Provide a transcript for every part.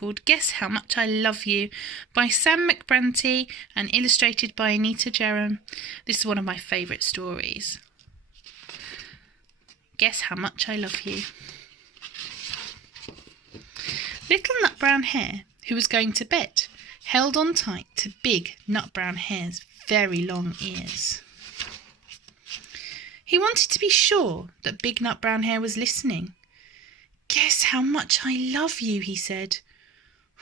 called Guess How Much I Love You by Sam McBranty and illustrated by Anita Jerram. This is one of my favourite stories. Guess How Much I Love You. Little Nut Brown Hare, who was going to bed, held on tight to Big Nut Brown Hare's very long ears. He wanted to be sure that Big Nut Brown Hare was listening. "Guess how much I love you," he said.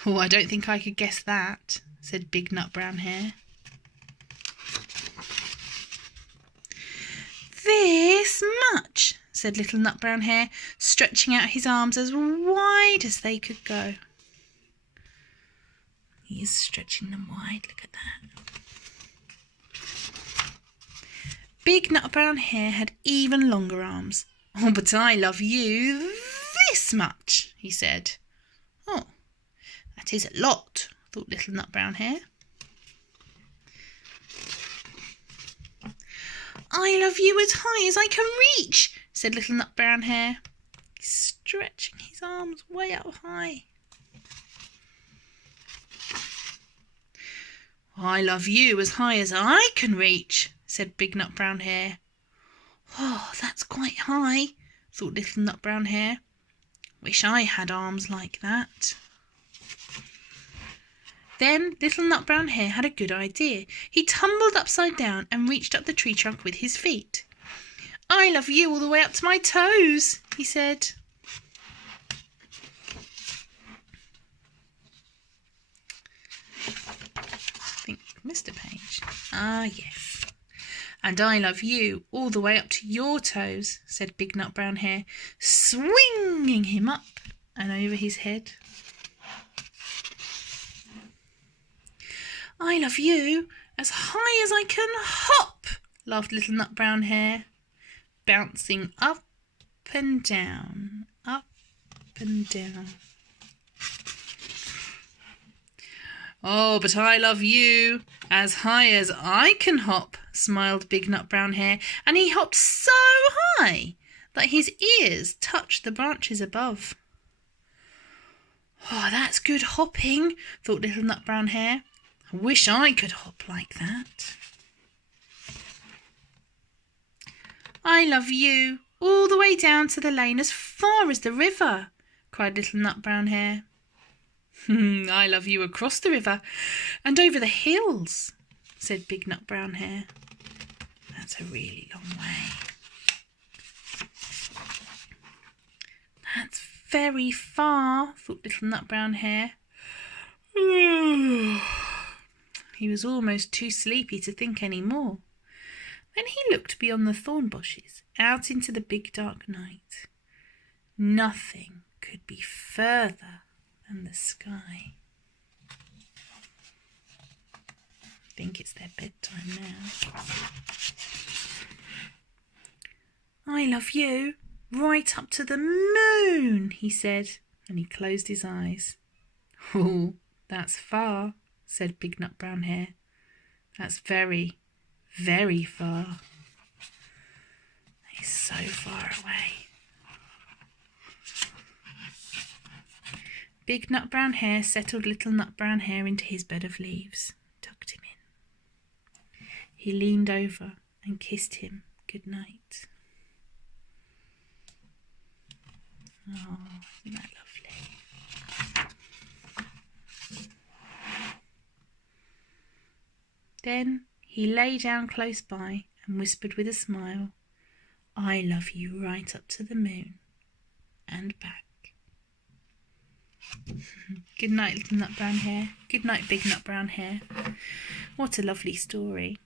"Oh, I don't think I could guess that," said Big Nut Brown Hare. "This much," said Little Nut Brown Hare, stretching out his arms as wide as they could go. He is stretching them wide, look at that. Big Nut Brown Hare had even longer arms. "Oh, but I love you this much," he said. "Oh, that is a lot," thought Little Nut Brown Hare. "I love you as high as I can reach," said Little Nut Brown Hare, stretching his arms way up high. "I love you as high as I can reach," said Big Nut Brown Hare. "Oh, that's quite high," thought Little Nut Brown Hare. "Wish I had arms like that." Then Little Nut Brown Hare had a good idea. He tumbled upside down and reached up the tree trunk with his feet. "I love you all the way up to my toes," he said. I think Mr. Page. Ah, yes. "And I love you all the way up to your toes," said Big Nut Brown Hare, swinging him up and over his head. "I love you as high as I can hop," laughed Little Nut Brown Hare, bouncing up and down, up and down. "Oh, but I love you as high as I can hop," smiled Big Nut Brown Hare, and he hopped so high that his ears touched the branches above. "Oh, that's good hopping," thought Little Nut Brown Hare. "I wish I could hop like that." "I love you all the way down to the lane as far as the river," cried Little Nut Brown Hare. "I love you across the river and over the hills," said Big Nut Brown Hare. "That's a really long way." "That's very far," thought Little Nut Brown Hare. He was almost too sleepy to think any more. Then he looked beyond the thorn bushes, out into the big dark night. Nothing could be further than the sky. I think it's their bedtime now. "I love you right up to the moon," he said, and he closed his eyes. "Oh, that's far," said Big Nut Brown Hare. "That's very, very far. It's so far away." Big Nut Brown Hare settled Little Nut Brown Hare into his bed of leaves, tucked him in. He leaned over and kissed him good night. Oh, isn't that lovely? Then he lay down close by and whispered with a smile, "I love you right up to the moon and back." Good night, Little Nut Brown Hare. Good night, Big Nut Brown Hare. What a lovely story.